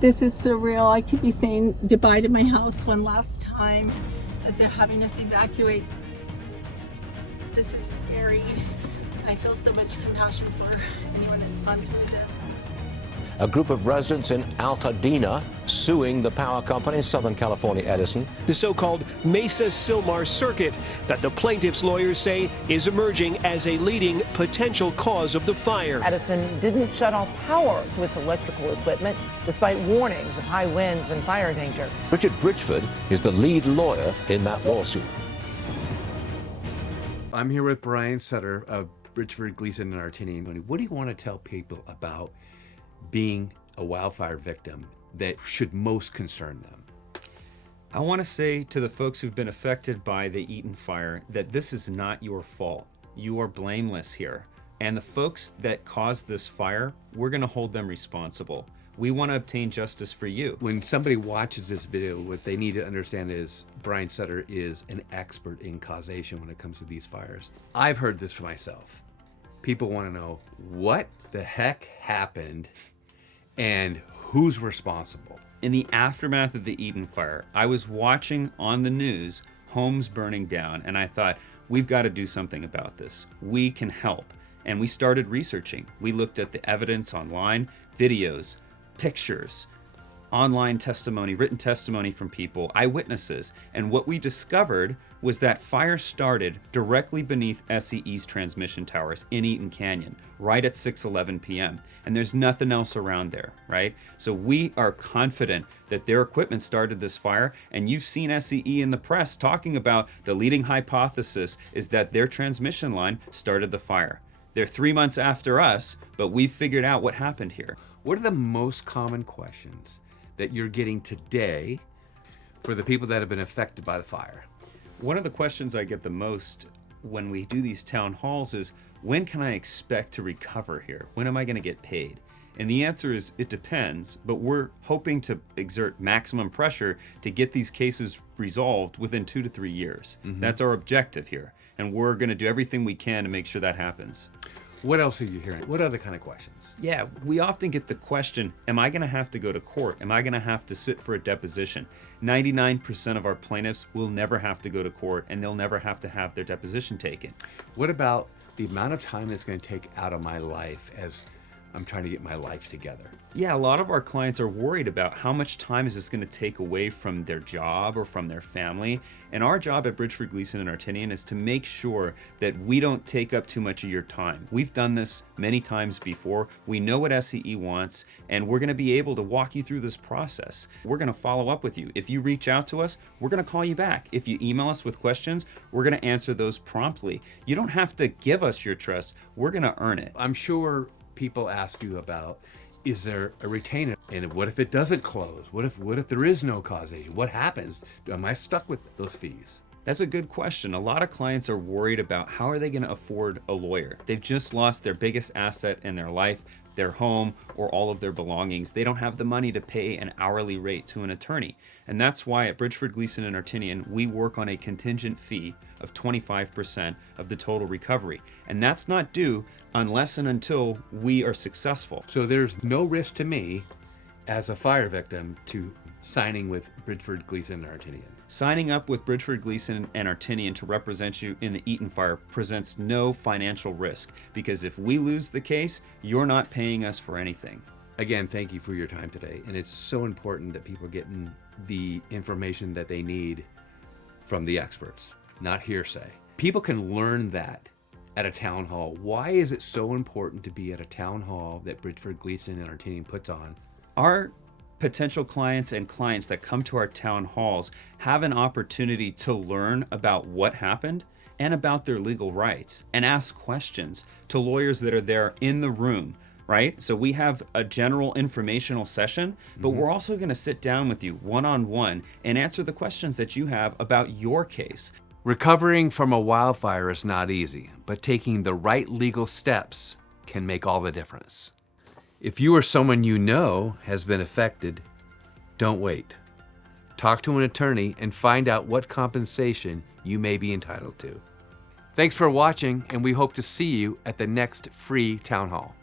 This is surreal. I could be saying goodbye to my house one last time as they're having us evacuate. This is scary. I feel so much compassion for anyone that's gone through this. A group of residents in Altadena suing the power company, Southern California Edison. The so-called Mesa-Sylmar circuit that the plaintiffs' lawyers say is emerging as a leading potential cause of the fire. Edison didn't shut off power to its electrical equipment despite warnings of high winds and fire danger. Richard Bridgford is the lead lawyer in that lawsuit. I'm here with Brian Sutter of Bridgford, Gleason Artinian. What do you want to tell people about being a wildfire victim that should most concern them? I want to say to the folks who've been affected by the Eaton Fire that this is not your fault. You are blameless here. And the folks that caused this fire, we're going to hold them responsible. We want to obtain justice for you. When somebody watches this video, what they need to understand is Brian Sutter is an expert in causation when it comes to these fires. I've heard this for myself. People want to know what the heck happened and who's responsible. In the aftermath of the Eaton Fire, I was watching on the news homes burning down, and I thought, we've got to do something about this. We can help. And we started researching. We looked at the evidence online, videos, pictures, online testimony, written testimony from people, eyewitnesses. And what we discovered was that fire started directly beneath SCE's transmission towers in Eaton Canyon, right at 6:11 p.m. And there's nothing else around there, right? So we are confident that their equipment started this fire. And you've seen SCE in the press talking about the leading hypothesis is that their transmission line started the fire. They're 3 months after us, but we've figured out what happened here. What are the most common questions that you're getting today for the people that have been affected by the fire? One of the questions I get the most when we do these town halls is, when can I expect to recover here? When am I going to get paid? And the answer is, it depends, but we're hoping to exert maximum pressure to get these cases resolved within 2 to 3 years. That's our objective here. And we're going to do everything we can to make sure that happens. What else are you hearing? What other kind of questions? Yeah, we often get the question, am I going to have to go to court? Am I going to have to sit for a deposition? 99% of our plaintiffs will never have to go to court, and they'll never have to have their deposition taken. What about the amount of time it's going to take out of my life as I'm trying to get my life together? Yeah, a lot of our clients are worried about how much time is this going to take away from their job or from their family. And our job at Bridgford, Gleason Artinian is to make sure that we don't take up too much of your time. We've done this many times before. We know what SCE wants, and we're going to be able to walk you through this process. We're going to follow up with you. If you reach out to us, we're going to call you back. If you email us with questions, we're going to answer those promptly. You don't have to give us your trust. We're going to earn it. I'm sure people ask you about, is there a retainer? And what if it doesn't close? What if there is no causation? What happens? Am I stuck with those fees? That's a good question. A lot of clients are worried about how are they going to afford a lawyer. They've just lost their biggest asset in their life, their home, or all of their belongings. They don't have the money to pay an hourly rate to an attorney. And that's why at Bridgford, Gleason Artinian, we work on a contingent fee of 25% of the total recovery. And that's not due unless and until we are successful. So there's no risk to me as a fire victim to signing with Bridgford, Gleason Artinian. Signing up with Bridgford, Gleason and Artinian to represent you in the Eaton Fire presents no financial risk, because if we lose the case, you're not paying us for anything. Again, thank you for your time today. And it's so important that people are getting the information that they need from the experts, not hearsay. People can learn that at a town hall. Why is it so important to be at a town hall that Bridgford, Gleason and Artinian puts on? Our potential clients and clients that come to our town halls have an opportunity to learn about what happened and about their legal rights and ask questions to lawyers that are there in the room, right? So we have a general informational session, but we're also going to sit down with you one-on-one and answer the questions that you have about your case. Recovering from a wildfire is not easy, but taking the right legal steps can make all the difference. If you or someone you know has been affected, don't wait. Talk to an attorney and find out what compensation you may be entitled to. Thanks for watching, and we hope to see you at the next free town hall.